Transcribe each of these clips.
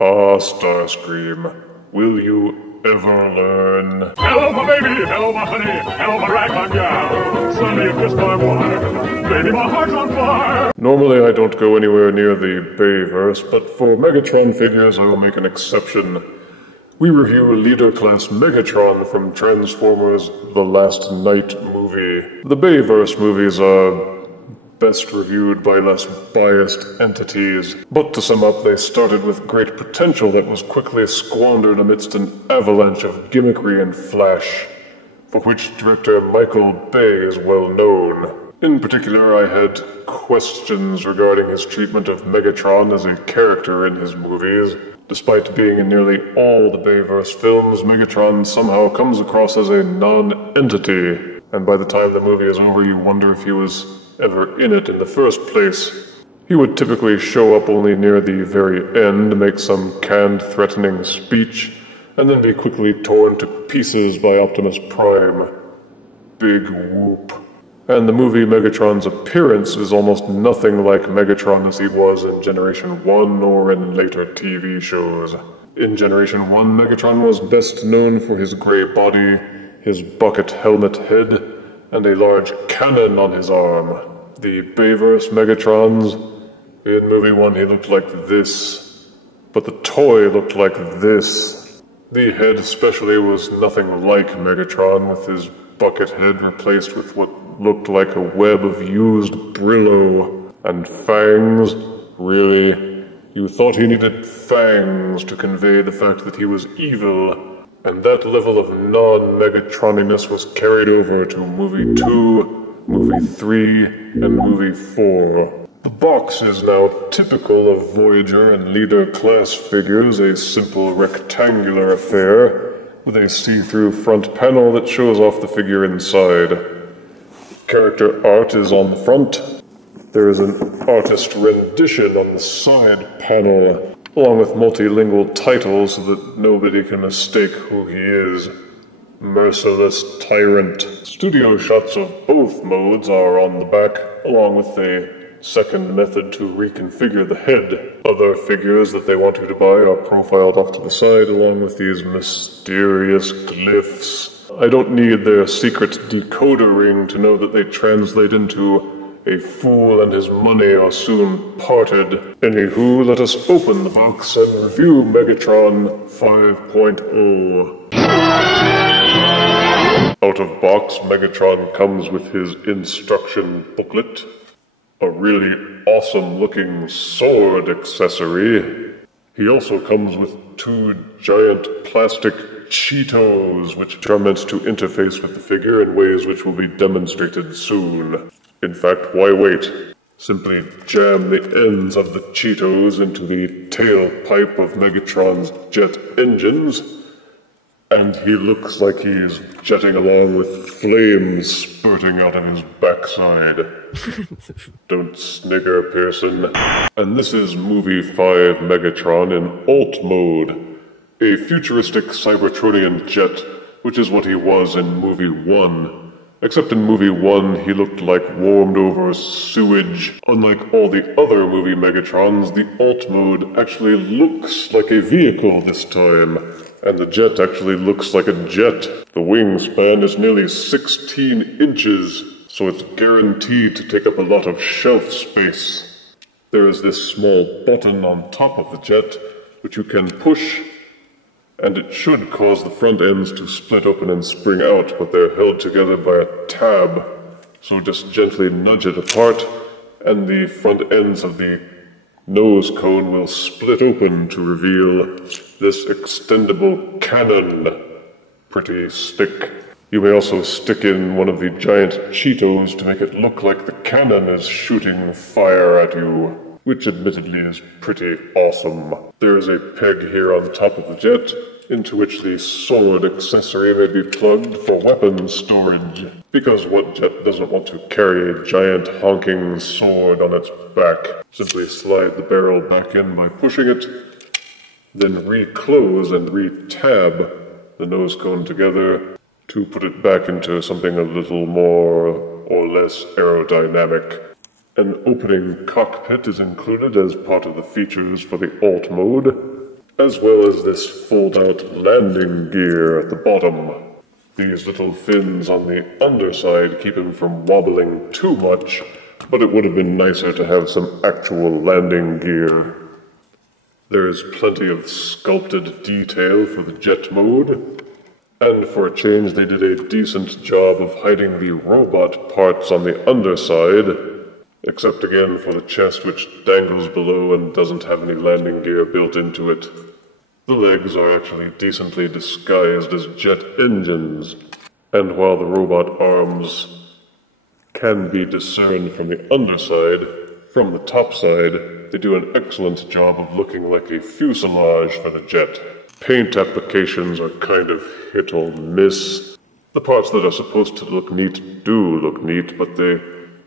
Ah, Starscream, will you ever learn? Hello, my baby! Hello, my honey! Hello, my ragtime gal! Son, you've kissed my wife! Baby, my heart's on fire! Normally I don't go anywhere near the Bayverse, but for Megatron figures I will make an exception. We review Leader Class Megatron from Transformers The Last Night movie. The Bayverse movies are best reviewed by less biased entities, but to sum up, they started with great potential that was quickly squandered amidst an avalanche of gimmickry and flash, for which director Michael Bay is well known. In particular, I had questions regarding his treatment of Megatron as a character in his movies. Despite being in nearly all the Bayverse films, Megatron somehow comes across as a non-entity, and by the time the movie is over, you wonder if he was ever in it in the first place. He would typically show up only near the very end, make some canned, threatening speech, and then be quickly torn to pieces by Optimus Prime. Big whoop. And the movie Megatron's appearance is almost nothing like Megatron as he was in Generation 1 or in later TV shows. In Generation 1, Megatron was best known for his gray body, his bucket helmet head, and a large cannon on his arm. The Bayverse Megatrons, in movie 1 he looked like this, but the toy looked like this. The head especially was nothing like Megatron, with his bucket head replaced with what looked like a web of used Brillo. And fangs? Really? You thought he needed fangs to convey the fact that he was evil? And that level of non-Megatroniness was carried over to movie 2, movie 3, and movie 4. The box is now typical of Voyager and Leader class figures, a simple rectangular affair, with a see-through front panel that shows off the figure inside. Character art is on the front. There is an artist rendition on the side panel, along with multilingual titles so that nobody can mistake who he is. Merciless Tyrant. Studio shots of both modes are on the back, along with a second method to reconfigure the head. Other figures that they want you to buy are profiled off to the side, along with these mysterious glyphs. I don't need their secret decoder ring to know that they translate into "A fool and his money are soon parted." Anywho, let us open the box and review Megatron 5.0. Out of box, Megatron comes with his instruction booklet, a really awesome looking sword accessory. He also comes with 2 giant plastic Cheetos, which are meant to interface with the figure in ways which will be demonstrated soon. In fact, why wait? Simply jam the ends of the Cheetos into the tailpipe of Megatron's jet engines, and he looks like he's jetting along with flames spurting out of his backside. Don't snigger, Pearson. And this is Movie 5 Megatron in Alt Mode, a futuristic Cybertronian jet, which is what he was in Movie 1. Except in movie 1, he looked like warmed over sewage. Unlike all the other movie Megatrons, the Alt Mode actually looks like a vehicle this time. And the jet actually looks like a jet. The wingspan is nearly 16 inches, so it's guaranteed to take up a lot of shelf space. There is this small button on top of the jet, which you can push, and it should cause the front ends to split open and spring out, but they're held together by a tab. So just gently nudge it apart, and the front ends of the nose cone will split open to reveal this extendable cannon. Pretty slick. You may also stick in one of the giant Cheetos to make it look like the cannon is shooting fire at you, which admittedly is pretty awesome. There is a peg here on top of the jet, into which the sword accessory may be plugged for weapon storage, because what jet doesn't want to carry a giant honking sword on its back? Simply slide the barrel back in by pushing it, then reclose and re-tab the nose cone together to put it back into something a little more or less aerodynamic. An opening cockpit is included as part of the features for the Alt Mode, as well as this fold-out landing gear at the bottom. These little fins on the underside keep him from wobbling too much, but it would have been nicer to have some actual landing gear. There is plenty of sculpted detail for the jet mode, and for a change they did a decent job of hiding the robot parts on the underside, except again for the chest, which dangles below and doesn't have any landing gear built into it. The legs are actually decently disguised as jet engines, and while the robot arms can be discerned from the underside, from the top side, they do an excellent job of looking like a fuselage for the jet. Paint applications are kind of hit or miss. The parts that are supposed to look neat do look neat, but they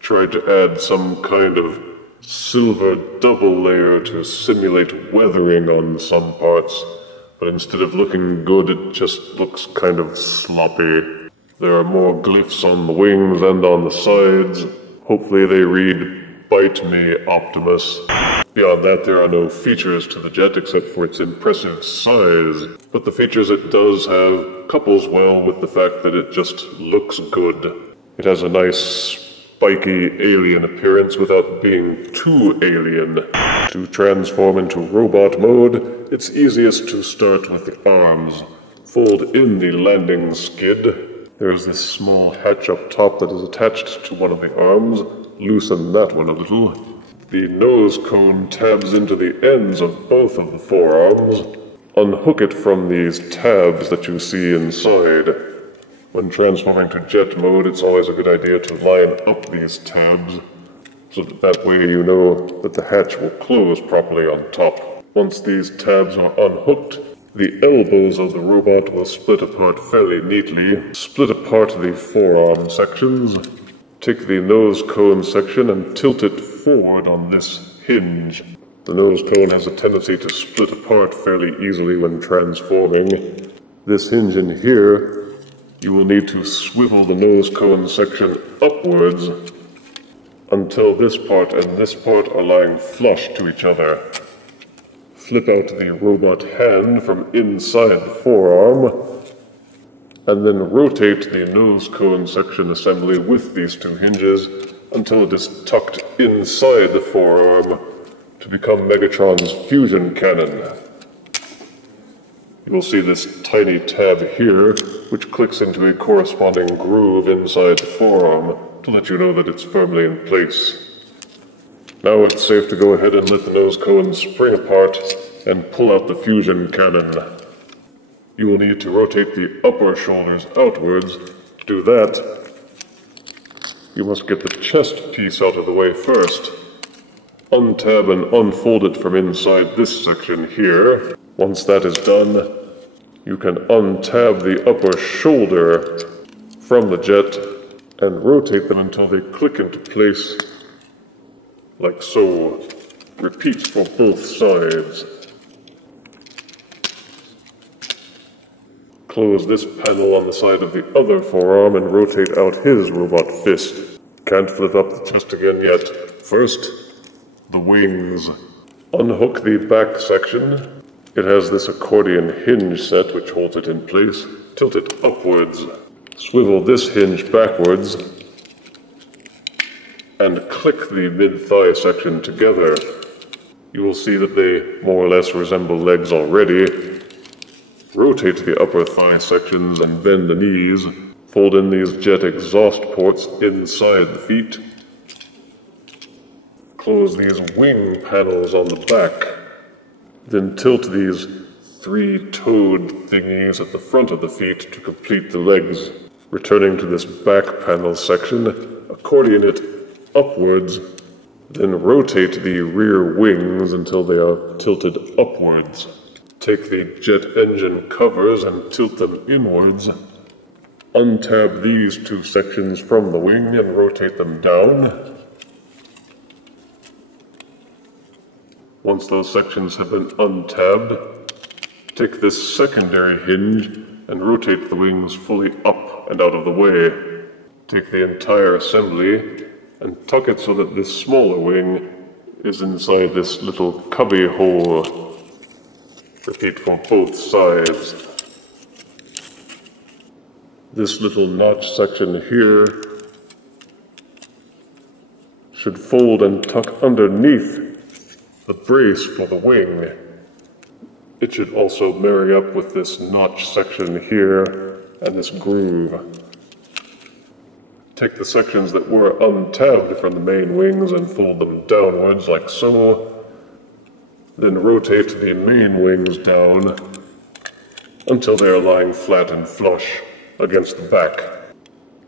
tried to add some kind of silver double layer to simulate weathering on some parts, but instead of looking good, it just looks kind of sloppy. There are more glyphs on the wings and on the sides. Hopefully they read, "Bite me, Optimus." Beyond that, there are no features to the jet except for its impressive size, but the features it does have couples well with the fact that it just looks good. It has a nice spiky alien appearance without being too alien. To transform into robot mode, it's easiest to start with the arms. Fold in the landing skid. There's this small hatch up top that is attached to one of the arms. Loosen that one a little. The nose cone tabs into the ends of both of the forearms. Unhook it from these tabs that you see inside. When transforming to jet mode, it's always a good idea to line up these tabs, so that way you know that the hatch will close properly on top. Once these tabs are unhooked, the elbows of the robot will split apart fairly neatly. Split apart the forearm sections. Take the nose cone section and tilt it forward on this hinge. The nose cone has a tendency to split apart fairly easily when transforming. This hinge in here, you will need to swivel the nose cone section upwards until this part and this part are lying flush to each other. Flip out the robot hand from inside the forearm, and then rotate the nose cone section assembly with these two hinges until it is tucked inside the forearm to become Megatron's fusion cannon. You will see this tiny tab here, which clicks into a corresponding groove inside the forearm to let you know that it's firmly in place. Now it's safe to go ahead and let the nose cone spring apart and pull out the fusion cannon. You will need to rotate the upper shoulders outwards. To do that, you must get the chest piece out of the way first. Untab and unfold it from inside this section here. Once that is done, you can untab the upper shoulder from the jet and rotate them until they click into place, like so. Repeat for both sides. Close this panel on the side of the other forearm and rotate out his robot fist. Can't flip up the chest again yet. First, the wings. Unhook the back section. It has this accordion hinge set which holds it in place. Tilt it upwards. Swivel this hinge backwards and click the mid-thigh section together. You will see that they more or less resemble legs already. Rotate the upper thigh sections and bend the knees. Fold in these jet exhaust ports inside the feet. Close these wing panels on the back. Then tilt these three-toed thingies at the front of the feet to complete the legs. Returning to this back panel section, accordion it upwards, then rotate the rear wings until they are tilted upwards. Take the jet engine covers and tilt them inwards. Untab these two sections from the wing and rotate them down. Once those sections have been untabbed, take this secondary hinge and rotate the wings fully up and out of the way. Take the entire assembly and tuck it so that this smaller wing is inside this little cubby hole. Repeat for both sides. This little notch section here should fold and tuck underneath the brace for the wing. It should also marry up with this notch section here and this groove. Take the sections that were untabbed from the main wings and fold them downwards like so. Then rotate the main wings down until they are lying flat and flush against the back.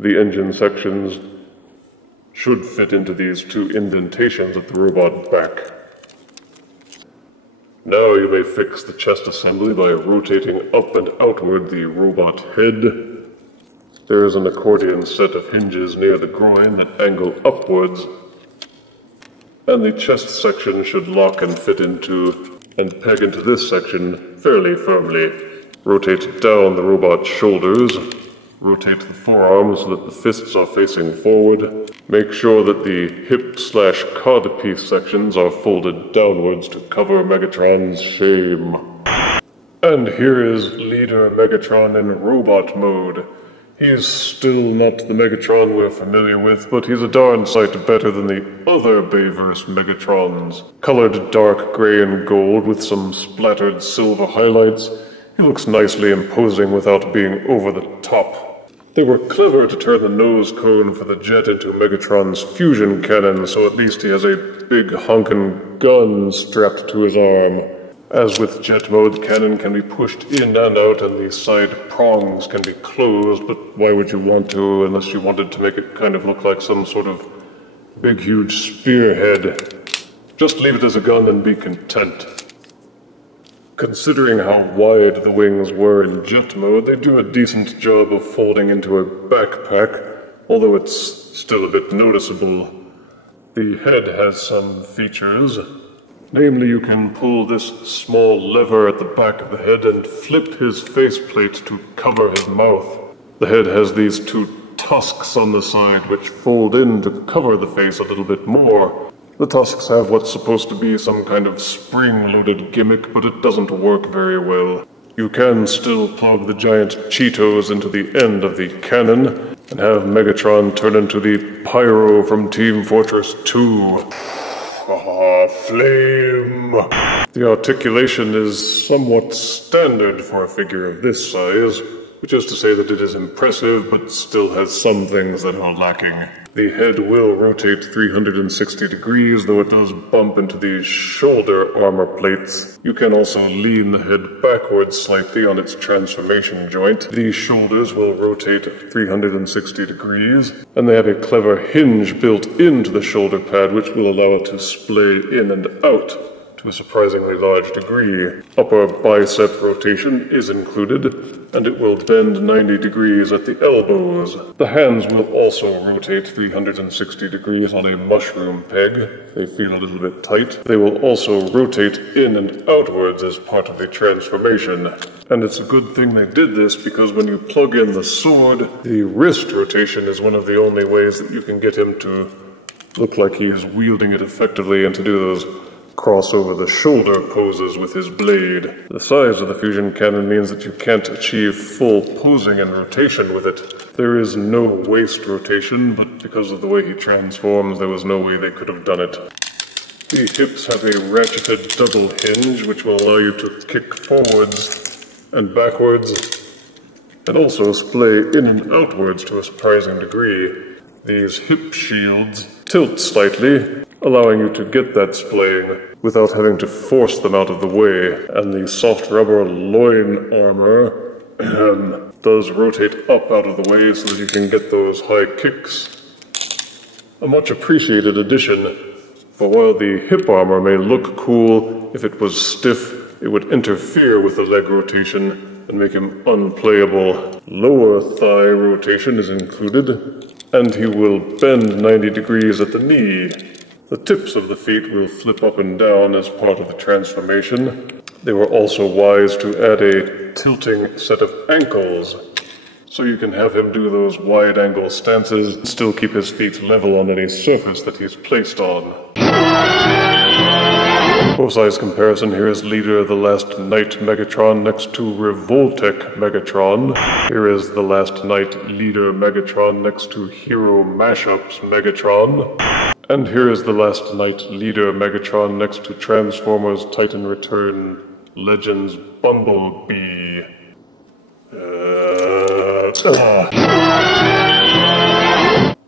The engine sections should fit into these two indentations at the robot back. Now you may fix the chest assembly by rotating up and outward the robot head. There is an accordion set of hinges near the groin that angle upwards, and the chest section should lock and fit into and peg into this section fairly firmly. Rotate down the robot's shoulders. Rotate the forearms so that the fists are facing forward. Make sure that the hip/codpiece sections are folded downwards to cover Megatron's shame. And here is Leader Megatron in robot mode. He's still not the Megatron we're familiar with, but he's a darn sight better than the other Bayverse Megatrons. Colored dark gray and gold with some splattered silver highlights, he looks nicely imposing without being over the top. They were clever to turn the nose cone for the jet into Megatron's fusion cannon, so at least he has a big honkin' gun strapped to his arm. As with jet mode, the cannon can be pushed in and out and the side prongs can be closed, but why would you want to unless you wanted to make it kind of look like some sort of big huge spearhead? Just leave it as a gun and be content. Considering how wide the wings were in jet mode, they do a decent job of folding into a backpack, although it's still a bit noticeable. The head has some features. Namely, you can pull this small lever at the back of the head and flip his faceplate to cover his mouth. The head has these two tusks on the side which fold in to cover the face a little bit more. The tusks have what's supposed to be some kind of spring-loaded gimmick, but it doesn't work very well. You can still plug the giant Cheetos into the end of the cannon and have Megatron turn into the Pyro from Team Fortress 2. Flame! The articulation is somewhat standard for a figure of this size, which is to say that it is impressive, but still has some things that are lacking. The head will rotate 360 degrees, though it does bump into the shoulder armor plates. You can also lean the head backwards slightly on its transformation joint. The shoulders will rotate 360 degrees, and they have a clever hinge built into the shoulder pad, which will allow it to splay in and out to a surprisingly large degree. Upper bicep rotation is included, and it will bend 90 degrees at the elbows. The hands will also rotate 360 degrees on a mushroom peg. They feel a little bit tight. They will also rotate in and outwards as part of the transformation. And it's a good thing they did this, because when you plug in the sword, the wrist rotation is one of the only ways that you can get him to look like he is wielding it effectively and to do those cross over the shoulder poses with his blade. The size of the fusion cannon means that you can't achieve full posing and rotation with it. There is no waist rotation, but because of the way he transforms, there was no way they could have done it. The hips have a ratcheted double hinge, which will allow you to kick forwards and backwards, and also splay in and outwards to a surprising degree. These hip shields tilt slightly, allowing you to get that splaying without having to force them out of the way. And the soft rubber loin armor does rotate up out of the way so that you can get those high kicks. A much appreciated addition, for while the hip armor may look cool, if it was stiff, it would interfere with the leg rotation and make him unplayable. Lower thigh rotation is included, and he will bend 90 degrees at the knee. The tips of the feet will flip up and down as part of the transformation. They were also wise to add a tilting set of ankles, so you can have him do those wide-angle stances and still keep his feet level on any surface that he's placed on. Full-size comparison, here is Leader the Last Knight Megatron next to Revoltech Megatron. Here is the Last Knight Leader Megatron next to Hero Mashups Megatron. And here is the Last Knight Leader Megatron next to Transformers Titan Return Legends Bumblebee.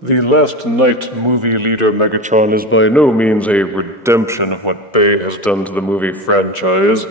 The Last Knight movie Leader Megatron is by no means a redemption of what Bay has done to the movie franchise.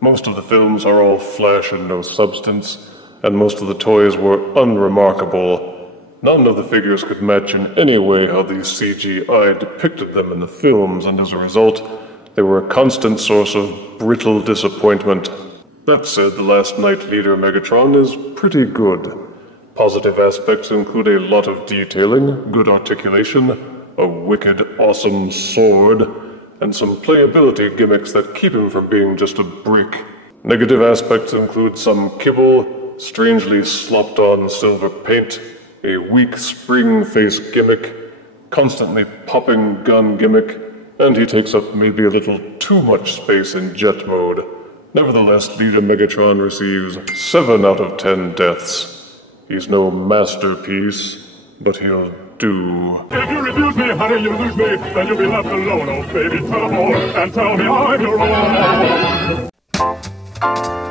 Most of the films are all flash and no substance, and most of the toys were unremarkable. None of the figures could match in any way how the CGI depicted them in the films, and as a result, they were a constant source of brittle disappointment. That said, the Last Knight Leader Megatron is pretty good. Positive aspects include a lot of detailing, good articulation, a wicked, awesome sword, and some playability gimmicks that keep him from being just a brick. Negative aspects include some kibble, strangely slopped-on silver paint, a weak spring face gimmick, constantly popping gun gimmick, and he takes up maybe a little too much space in jet mode. Nevertheless, Leader Megatron receives 7 out of 10 deaths. He's no masterpiece, but he'll do. If you refuse me, honey, you lose me. Then you'll be left alone, oh baby. Tell them all and tell me I'm your own.